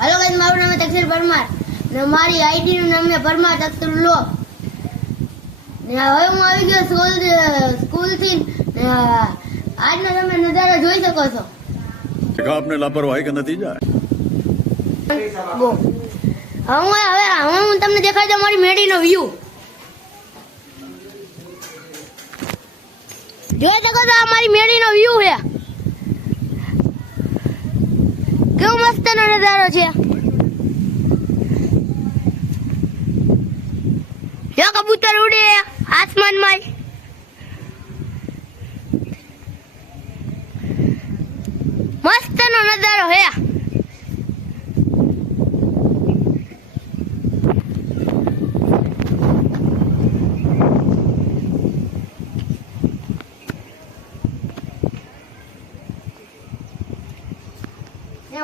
Hello guys, મારું નામ તક્ષર પરમાર ને મારી આઈડી નું નામ છે પરમાર તક્ષર લો ને હવે હું આવી ગયો સ્કૂલ થી આજનો તમે નજારો જોઈ શકો છો। आपने लापरवाही का नतीजा है। ગો હવે હું તમને દેખાડી દઉં મારી મેડીનો વ્યૂ। જોઈ શકો છો આ મારી મેડીનો વ્યૂ છે। કેવો મસ્તનો નજારો છે। જો કબૂતર ઉડે આસમાનમાં। મસ્તનો નજારો છે।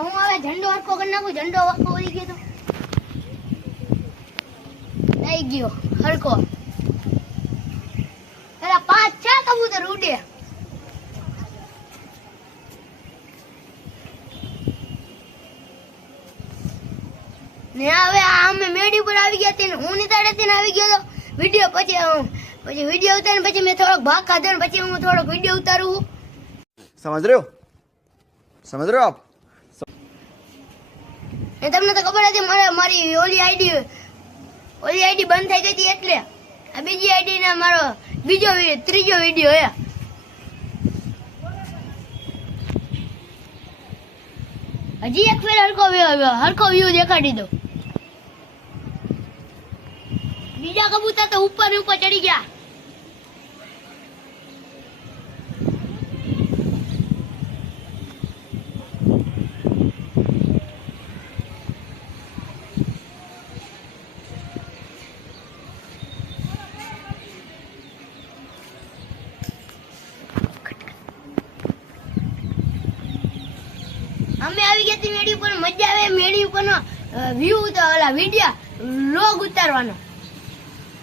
હું હવે ઝંડો હરખો કરી નાખું। ઝંડો હરખો કરી ગયો તો થઈ ગયો હરખો। પેલા 5-6 કબૂતર ઉડે। ને હવે અમે મેડી ઉપર આવી ગયા હતી ને હું નીતાડે આવી ગયો તો વિડીયો પછી વિડીયો ઉતારીને પછી મેં થોડોક ભાગ ખાધો ને પછી હું થોડોક વિડીયો ઉતારું। समझ रहे हो आप? એ તમને તો ખબર હતી મારી ઓલી આઈડી બંધ થઈ ગઈ હતી એટલે આ બીજી આઈડી ને મારો ત્રીજો વિડીયો હે। હજી એક ફેર હરખો વ્યૂ દેખાડી દો। બીજા કબૂતર તો ઉપર ને ઉપર ચડી ગયા। અમે આવી ગયા હતી મેડી ઉપર। મજા આવે મેડી ઉપરનો વ્યૂ ઓલા વિડિયા લોગ ઉતારવાનો।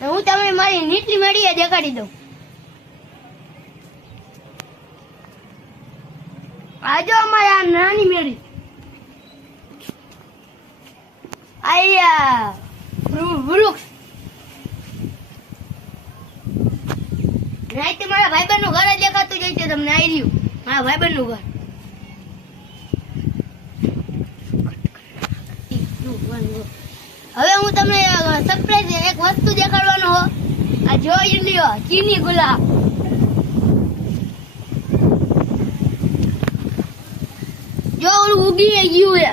હું તમને મારી નીટલી મેડીએ દેખાડી દઉં। આજો અમારી આ નાની મેડી આયા વૃક્ષ નહીં તો મારા ભાઈબંધ નું ઘર દેખાતું જોઈશે તમને। આવી રહ્યું મારા ભાઈબંધ નું ઘર। હવે હું તમને સરપ્રાઈઝ એક વસ્તુ દેખાડવાનો હો। આ જોઈ લ્યો ચીની ગુલાબ। જો ઓલું ઉગી ગયું છે।